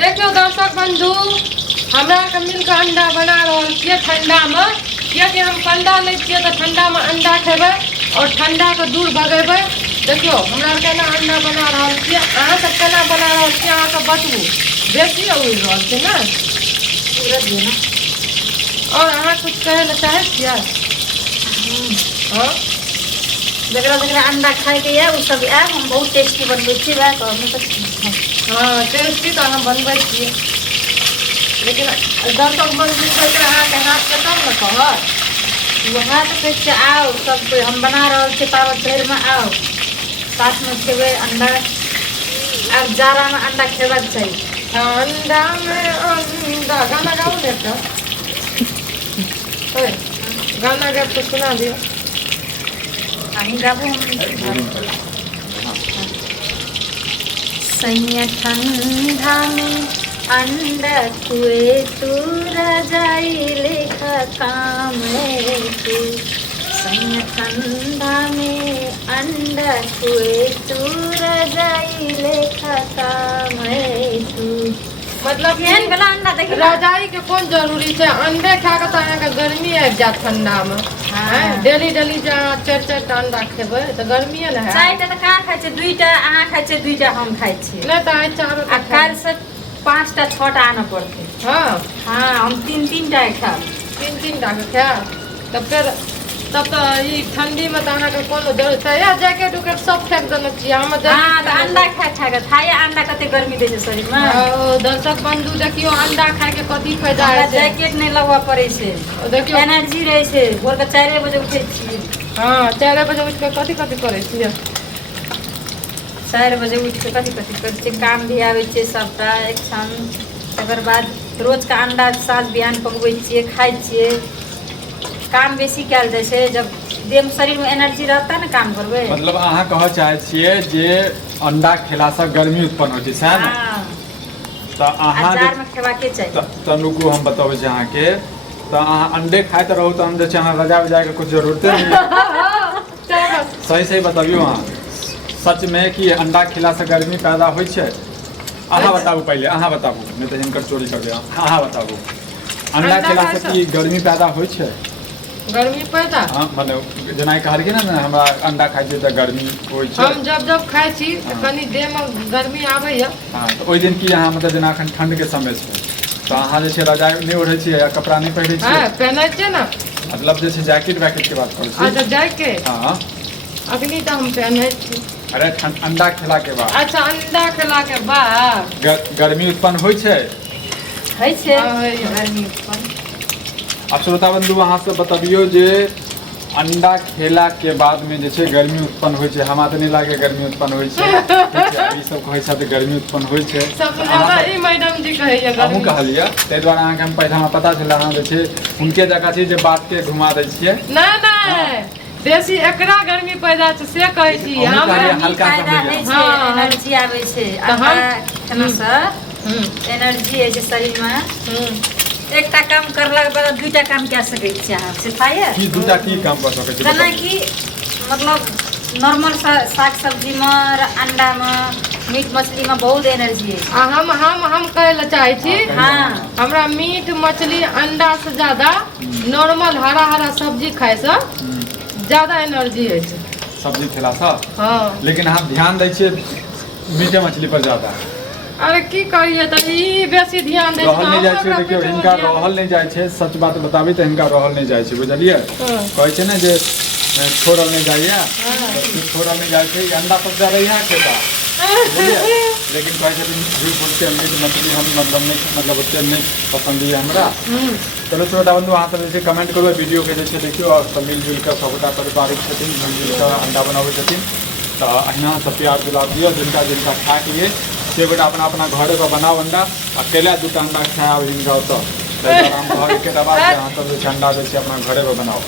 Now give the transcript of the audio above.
देखियो दर्शक बंधु हमरा के मिलकर अंडा बना रहल छियै ठंडा में, कियाकि हम ठंडा ले छियै तो ठंडा में अंडा खेबै और ठंडा के दूर भगेबै। देखियो हमरा केना अंडा बना रहल छियै, अहाँ सब केना बना रहल छियै अहाँ के बतबू। बेसी उड़ रहल छै ना पूरा दिन। और अहाँ कुछ कहे ला चाहे छियै? हां जकरा जकरा अंडा खाए के है उ सब आब हम बहुत टेस्टी बनबै छी वह कहब त। हां टेस्टी तो हम बनबै छी, लेकिन दर्शक बंधु के अहाँ के हाथ के तब न कहत। वहाँ तो कहै छै आओ सब कोई हम बना रहल छी पावत भर में आओ साथ में खेबै अंडा। और जाड़ा में अंडा खेबाक चाहिए। अंडा में अंडा गाना गाओ ने तो। ओए गाना गा तो सुना दियो। अहीं गाबू हम सैया ठंडा में अंडा कुए तू रजाई लेखा काम तू। सैया ठंडा में अंडा कुए तू रजाई लेखा काम तू। मतलब एहन वाला अंडा देखी रजाई के कौन जरूरी है? अंडे खा के तो अहाँ के गर्मी आबि जात ठंडा में। हाँ। डेली डेली जे अहाँ चारि चारि टा अंडा खेबै तो गर्मी न है। चारिटा तो कहाँ खाइ छै, दुईटा अहाँ खाइ छै दुईटा हम खाइ छी। नहीं तो आइ चारो आ काल्हि से 5टा 6टा आना पड़ते। हाँ हाँ हम 3-3टा खाब। 3-3 टा के खाएब तब फिर तब तो ई ठंडी में तो अहाँ के कोनो जरूरत है या जैकेट उकेट सब फेंक देना चाहिए। हम हाँ तो अंडा खा के खाए अंडा कते गर्मी दै छै शरीर में। दर्शक बंधु देखियो अंडा खाए के कथी फायदा है? जैकेट नहीं लगवा पड़े छै, देखियो एनर्जी रहे छै। भोर के 4 बजे उठे छी। हाँ 4 बजे उठ के कथी कथी करे छियै? 4 बजे उठ के कथी कथी करे छी, काम भी आवे छै सबटा एक संग। तकर बाद रोज का अंडा साँझ बिहान पकबै छियै खाइ छियै। काम बेसी कयल जाइ छै जब देह में शरीर में एनर्जी रहता है ना काम करबै। मतलब अहाँ कह चाहे छियै जे अंडा खेला से गर्मी उत्पन्न होइ छै सएह ने? हाँ तो अहाँ जार में खेबाके चाहिए। तनुकू हम बताबै छी अहाँ के तो अहाँ अंडे खाइत रहू तो हम जे छै अहाँ रजा वजा के कुछ जरूरते नहीं। सही सही बताबियो अहाँ सच में कि अंडा खेला से गर्मी पैदा होइ छै? अहाँ बताबू पहले, अहाँ बताबू नहीं तो हिनकर चोरी कर दे। अहाँ बताबू अंडा खेला से की गर्मी पैदा होइ छै? गर्मी पैदा हाँ मतलब जेना कहलखिन ना हमरा अंडा खाइ छियै तऽ गर्मी होइ छै। हम जब जब खाइ छी तऽ कनी देह में गर्मी आबैया। हाँ तो ओइ दिन की अहाँ मतलब जेना एखन ठंड के समय छै तो अहाँ जे छै रजाई नहीं ओढ़ै छियै या कपड़ा नहीं पहिरै छियै? हां पहनै छियै ना। मतलब जे छै जैकेट वैकेट के बात करै छी। अच्छा जैकेट हाँ अखनी तो हम पहनै छी। अरे अंडा खेला के बाद अच्छा अंडा खेला के बाद गर्मी उत्पन्न होइ छै? होइ छै गर्मी उत्पन्न। अब श्रोता बंधु अहाँ से बतबियो जे अंडा खेला के बाद में जे छै गर्मी उत्पन्न होइ छै। हमरा तऽ नहीं लागे गर्मी उत्पन्न होइ छै। ई सब कहै छै गर्मी उत्पन्न होइ छै। सब ज्यादा ई मैडम जी कहैया हमहूँ गर्मी। कहलियै ताहि दुआरे अहाँके हम पहिने हमरा पता छलै अहाँ जे छै हुनके जगह छी जे बात के घुमा दै छियै। नहीं नहीं बेसी एकरा गर्मी पैदा छै से कहै छी हमहूँ हम। कहलियै हल्का सा फायदा बुझियौ। होइ छै, एनर्जी आवे छै अंडा खेला से। एनर्जी है जे शरीर में। एकटा काम करला के बाद दूटा काम कए सकै छी अहाँ सिखाइए की दूटा की काम कर सकै छी? जेना कि मतलब नॉर्मल साग सब्जी में अंडा में मीट मछली में बहुत एनर्जी है। हम कहे ला चाहे छी हाँ हमरा मीट मछली अंडा से ज्यादा नॉर्मल हरा हरा सब्जी खाए से ज्यादा एनर्जी है छै। सब्जी खेला से? हाँ लेकिन अहाँ ध्यान दै छियै मीटे मछली पर ज्यादा। अरे की करिए त ई बेसी ध्यान दै रहल नहीं जाइ छै। देखियो हिनका रहल नहीं जाइ छै, सच बात बताबी तऽ हिनका रहल नहीं जाइ छै बुझलियै। कहै छै ना जे छोड़ल नहीं जाइए छोड़ल नहीं जाइ छै। अंडा सबसे ज्यादा यहाँ खेता बुझलियै। लेकिन कहै छथिन झूठ बोलते मीट मछली हम मतलब ओते नहीं पसंद है हमरा। चलो श्रोता बंधु अहाँ सब जे छै कमेंट करू वीडियो के जे छै देखियो और सब मिलजुल कऽ सबटा पारिवारिक छथिन मिलजुल कऽ अंडा बनाबै छथिन। तो अहिना सब प्यार दुलार दियो जिनका जिनका खाके ये से बेटा अपना अपना घरे पर बनाओ अंडा। अकेला दूटा अंडा खाया जिनका होता हम घर के दबा के अहाँ सब अंडा जे छै अपना घरे पर बनाओ।